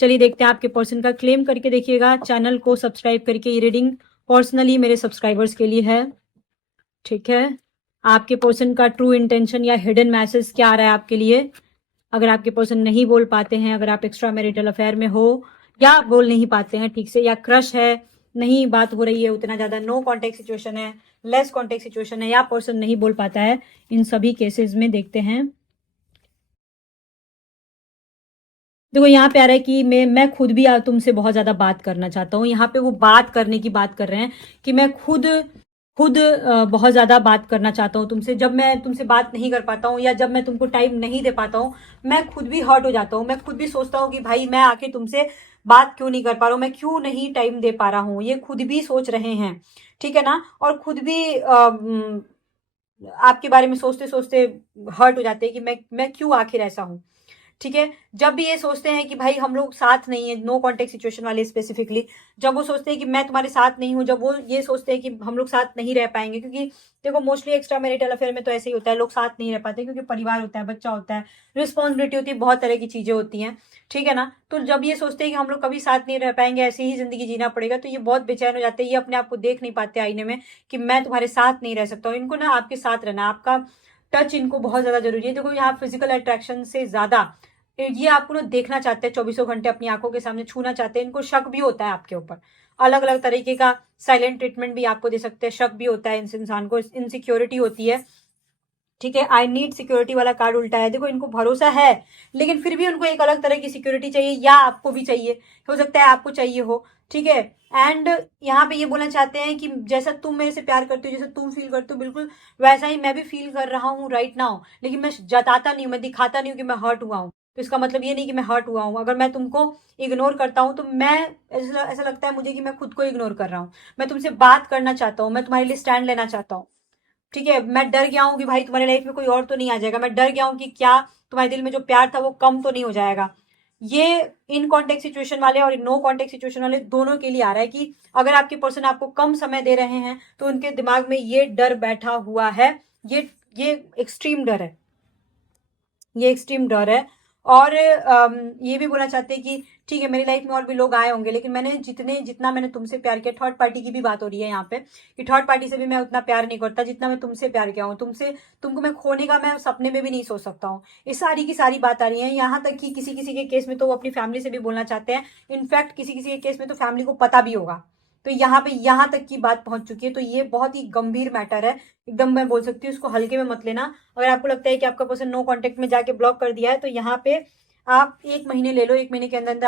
चलिए देखते हैं आपके पर्सन का। क्लेम करके देखिएगा, चैनल को सब्सक्राइब करके। ये रीडिंग पर्सनली मेरे सब्सक्राइबर्स के लिए है, ठीक है। आपके पर्सन का ट्रू इंटेंशन या हिडन मैसेज क्या आ रहा है आपके लिए? अगर आपके पर्सन नहीं बोल पाते हैं, अगर आप एक्स्ट्रा मैरिटल अफेयर में हो या बोल नहीं पाते हैं ठीक से, या क्रश है, नहीं बात हो रही है उतना ज्यादा, नो कॉन्टेक्ट सिचुएशन है, लेस कॉन्टेक्ट सिचुएशन है, या पर्सन नहीं बोल पाता है, इन सभी केसेस में देखते हैं। देखो यहाँ पे आ रहा है कि मैं खुद भी तुमसे बहुत ज्यादा बात करना चाहता हूँ। यहाँ पे वो बात करने की बात कर रहे हैं कि मैं खुद खुद बहुत ज्यादा बात करना चाहता हूँ तुमसे। जब मैं तुमसे बात नहीं कर पाता हूँ या जब मैं तुमको टाइम नहीं दे पाता हूँ, मैं खुद भी हर्ट हो जाता हूँ। मैं खुद भी सोचता हूँ कि भाई मैं आके तुमसे बात क्यों नहीं कर पा रहा हूँ, मैं क्यों नहीं टाइम दे पा रहा हूँ। ये खुद भी सोच रहे हैं, ठीक है ना। और खुद भी आपके बारे में सोचते सोचते हर्ट हो जाते हैं कि मैं क्यों आखिर ऐसा हूँ, ठीक है। जब भी ये सोचते हैं कि भाई हम लोग साथ नहीं है, नो कॉन्टेक्ट सिचुएशन वाले स्पेसिफिकली, जब वो सोचते हैं कि मैं तुम्हारे साथ नहीं हूं, जब वो ये सोचते हैं कि हम लोग साथ नहीं रह पाएंगे, क्योंकि देखो मोस्टली एक्स्ट्रा मैरिटल अफेयर में तो ऐसे ही होता है, लोग साथ नहीं रह पाते क्योंकि परिवार होता है, बच्चा होता है, रिस्पॉन्सिबिलिटी होती है, बहुत तरह की चीजें होती हैं, ठीक है ना। तो जब ये सोचते हैं कि हम लोग कभी साथ नहीं रह पाएंगे, ऐसे ही जिंदगी जीना पड़ेगा, तो ये बहुत बेचैन हो जाते हैं। ये अपने आप को देख नहीं पाते आईने में कि मैं तुम्हारे साथ नहीं रह सकता हूँ। इनको ना आपके साथ रहना, आपका टच इनको बहुत ज्यादा जरूरी है। देखो यहाँ फिजिकल अट्रैक्शन से ज्यादा ये आपको ना देखना चाहते हैं, 24 घंटे अपनी आंखों के सामने छूना चाहते हैं। इनको शक भी होता है आपके ऊपर, अलग अलग तरीके का साइलेंट ट्रीटमेंट भी आपको दे सकते हैं। शक भी होता है, इस इंसान को इनसिक्योरिटी होती है, ठीक है। आई नीड सिक्योरिटी वाला कार्ड उल्टा है। देखो इनको भरोसा है, लेकिन फिर भी उनको एक अलग तरह की सिक्योरिटी चाहिए, या आपको भी चाहिए, हो सकता है आपको चाहिए हो, ठीक है। एंड यहाँ पे ये बोलना चाहते हैं कि जैसा तुम मेरे से प्यार करते हो, जैसा तुम फील करते हो, बिल्कुल वैसा ही मैं भी फील कर रहा हूँ राइट नाउ, लेकिन मैं जताता नहीं हूँ, मैं दिखाता नहीं हूँ कि मैं हर्ट हुआ हूँ। तो इसका मतलब ये नहीं कि मैं हर्ट हुआ हूँ। अगर मैं तुमको इग्नोर करता हूँ तो मैं ऐसा लगता है मुझे कि मैं खुद को इग्नोर कर रहा हूँ। मैं तुमसे बात करना चाहता हूँ, मैं तुम्हारे लिए स्टैंड लेना चाहता हूँ, ठीक है। मैं डर गया हूं कि भाई तुम्हारी लाइफ में कोई और तो नहीं आ जाएगा। मैं डर गया हूं कि क्या तुम्हारे दिल में जो प्यार था वो कम तो नहीं हो जाएगा। ये इन कॉन्टेक्ट सिचुएशन वाले और नो कॉन्टेक्ट सिचुएशन वाले दोनों के लिए आ रहा है कि अगर आपके पर्सन आपको कम समय दे रहे हैं तो उनके दिमाग में ये डर बैठा हुआ है। ये एक्सट्रीम डर है, ये एक्सट्रीम डर है। और ये भी बोलना चाहते हैं कि ठीक है मेरी लाइफ में और भी लोग आए होंगे, लेकिन मैंने जितना मैंने तुमसे प्यार किया, थर्ड पार्टी की भी बात हो रही है यहाँ पे कि थर्ड पार्टी से भी मैं उतना प्यार नहीं करता जितना मैं तुमसे प्यार किया हूँ। तुमको मैं खोने का मैं सपने में भी नहीं सोच सकता हूँ। इस सारी की सारी बात आ रही है। यहाँ तक कि किसी किसी के केस में तो वो अपनी फैमिली से भी बोलना चाहते हैं। इनफैक्ट किसी किसी के केस में तो फैमिली को पता भी होगा। तो यहाँ पे यहाँ तक की बात पहुंच चुकी है। तो ये बहुत ही गंभीर मैटर है, एकदम मैं बोल सकती हूँ इसको हल्के में मत लेना। अगर आपको लगता है कि आपका पर्सन नो कांटेक्ट में जाके ब्लॉक कर दिया है, तो यहाँ पे आप 1 महीने ले लो, 1 महीने के अंदर